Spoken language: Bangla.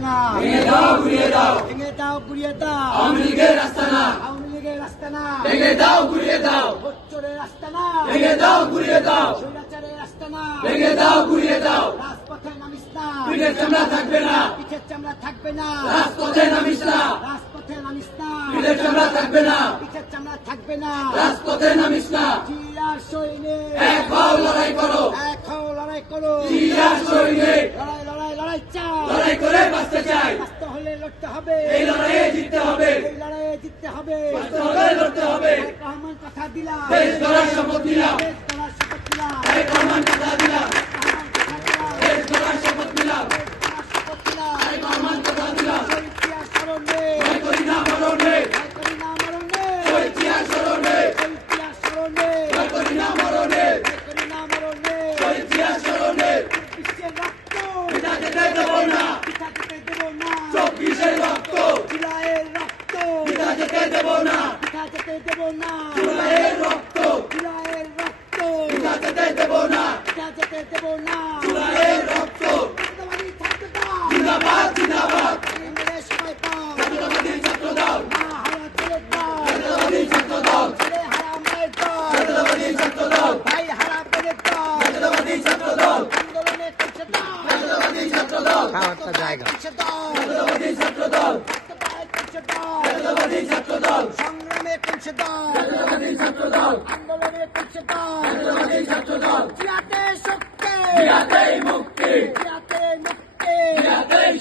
আস্তানা ভেঙে দাও গুড়িয়ে দাও, ভেঙে দাও গুড়িয়ে দাও, আওয়ামী লীগের আস্তানা আওয়ামী লীগের আস্তানা ভেঙে দাও গুড়িয়ে দাও, ভোটচোরের আস্তানা ভেঙে দাও গুড়িয়ে দাও, স্বৈরাচারের আস্তানা ভেঙে দাও গুড়িয়ে দাও, রাজপথে নামিস না, পিঠের চামড়া থাকবে না, পিঠের চামড়া থাকবে না, রাজপথে নামিস না, রাজপথে নামিস না, পিঠের চামড়া থাকবে না, পিঠের চামড়া থাকবে না, রাজপথে নামিস না, জিয়ার সৈনিক এক হও লড়াই করো, এক হও লড়াই করো, জিয়ার সৈনিক লড়াই লড়াই লড়াই চাও, লড়াই করে বাঁচতে চাই, বাঁচতে হলে লড়তে হবে, এই লড়াইয়ে জিততে হবে, এই লড়াইয়ে জিততে হবে, বাঁচতে হবে, লড়তে হবে, তারেক রহমান কথা দিলাম, দেশ গড়ার শপথ নিলাম, দেশ গড়ার শপথ দিলাম, তারেক রহমান কথা দিলাম, রহমান কথা দিলাম, দেশ গড়ার শপথ নিলাম, দেশ গড়ার শপথ দিলাম, তারেক রহমান কথা দিলাম, শহীদ জিয়ার স্মরণে, ভয় করি না মরণে, ভয় করি না মরণে, শহীদ জিয়ার স্মরণে, শহীদ জিয়ার স্মরণে, ভয় করি না মরণে, ভয় করি না মরণে, শহীদ জিয়ার স্মরণে, বিশ্বের রক্ত পিতা যেতে দেব না, পিতা যেতে দেব না, 24-এর রক্ত, জুলাইয়ের রক্ত পিতা যেতে দেব না, পিতা যেতে দেব না, জুলাইয়ের রক্ত, জুলাইয়ের রক্ত পিতা যেতে দেব না, পিতা যেতে দেব না, জুলাইয়ের রক্ত, জাতীয়তাবাদী ছাত্র দল, জিন্দাবাদ জিন্দাবাদ, মেরে সবাই পাও, জাতীয়তাবাদী ছাত্র দল, মা হারা ছেলের দল, জাতীয়তাবাদী ছাত্র দল, ছেলে হারা মায়ের দল, জাতীয়তাবাদী ছাত্র দল, ভাই হারা বোনের দল, জাতীয়তাবাদী ছাত্র দল, আন্দোলনে করছে দল, জাতীয়তাবাদী ছাত্র দল, একটা জায়গা করছে দল, জাতীয়তাবাদী ছাত্র দল, বাস্তবায়ন করছে দল, জাতীয়তাবাদী ছাত্র দল, সংগ্রামে করছে দল, জাতীয়তাবাদী ছাত্র দল, আন্দোলনে করছে দল, জাতীয়তাবাদী ছাত্র দল, জিয়াতে শক্তি, জিয়াতেই মুক্তি, জিয়াতে মুক্তি, জিয়াতেই